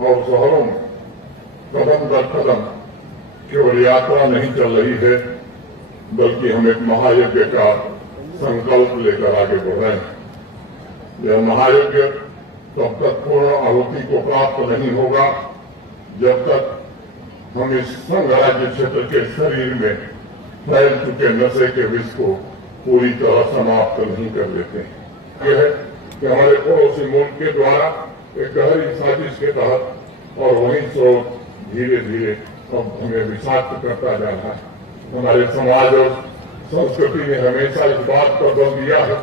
और शहरों में कदम दर कदम केवल यात्रा नहीं चल रही है, बल्कि हम एक महायज्ञ का संकल्प लेकर आगे बढ़ रहे हैं। यह महायज्ञ तब तक पूर्ण आहुति को प्राप्त नहीं होगा जब तक हम इस संघ राज्य क्षेत्र के शरीर में फैल चुके नशे के विष को पूरी तरह समाप्त नहीं कर देते। यह है कि हमारे पड़ोसी मुल्क के द्वारा एक गहरी साजिश के तहत और वही स्रोत धीरे धीरे अब हमें विषाक्त करता जा रहा है। हमारे समाज और संस्कृति ने हमेशा इस बात पर बल दिया है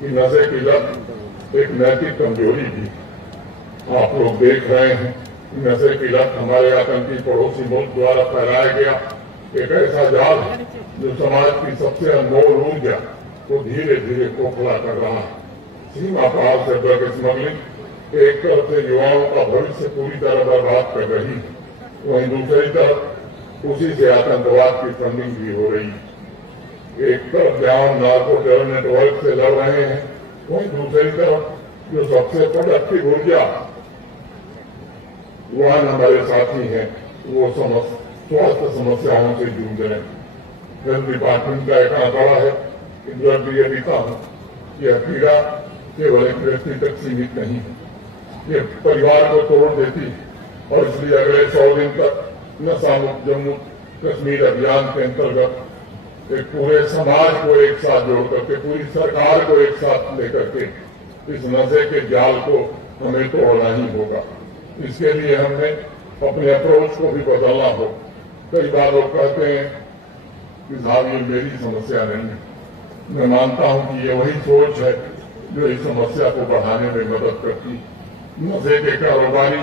कि नशे की लत एक नैतिक कमजोरी भी। आप लोग देख रहे हैं नशे की लत हमारे आतंकी पड़ोसी मुल्क द्वारा फैलाया गया एक ऐसा जाल है जो समाज की सबसे अनमोल ऊर्जा को धीरे धीरे खोखला कर रहा है। सीमा पार से ड्रग स्मगलिंग एक तरफ से युवाओं का भविष्य पूरी तरह बर्बाद कर रही है, वहीं दूसरी तरफ उसी से आतंकवाद की फंडिंग भी हो रही है। एक तरफ जहां नार्को टेरर नेटवर्क से लड़ रहे हैं, वहीं दूसरी तरफ जो सबसे प्रोडक्टिव ऊर्जा वहां हमारे साथी हैं, वो स्वास्थ्य समस्याओं से जूझ रहे हैं। हेल्थ डिपार्टमेंट का एक आंकड़ा है कि ड्रग यदि यह पीड़ा केवल एक व्यक्ति तक सीमित नहीं है, ये परिवार को तोड़ देती है। और इसलिए अगले 100 दिन तक नशा मुक्त जम्मू कश्मीर अभियान के अंतर्गत एक पूरे समाज को एक साथ जोड़ करके, पूरी सरकार को एक साथ लेकर के इस नशे के जाल को हमें तोड़ना ही होगा। इसके लिए हमने अपने अप्रोच को भी बदलना हो। कई बार लोग कहते हैं कि साहब ये मेरी समस्या नहीं है। मैं मानता हूं कि ये वही सोच है जो इस समस्या को बढ़ाने में मदद करती है। नशे के कारोबारी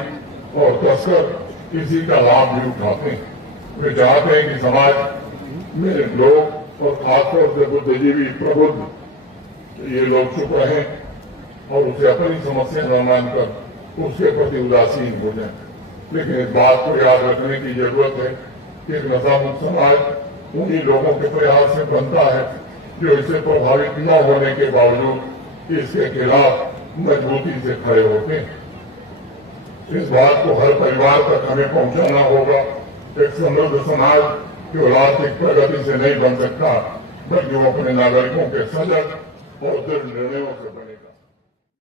और तस्कर इसी का लाभ भी उठाते हैं। वे चाहते हैं कि समाज में लोग और खासतौर से बुद्धिजीवी प्रबुद्ध ये लोग चुप रहें और उसे अपनी समस्या न मानकर उसके प्रति उदासीन हो जाए। लेकिन इस बात को याद रखने की जरूरत है कि एक नशा मुक्त समाज उन्हीं लोगों के प्रयास से बनता है जो इससे प्रभावित न होने के बावजूद इसके खिलाफ मजबूती से खड़े होते हैं। इस बात को हर परिवार तक हमें पहुंचाना होगा। एक समृद्ध समाज केवल आर्थिक प्रगति से नहीं बन सकता, बल्कि वो अपने नागरिकों के सजग और दृढ़ निर्णयों से बनेगा।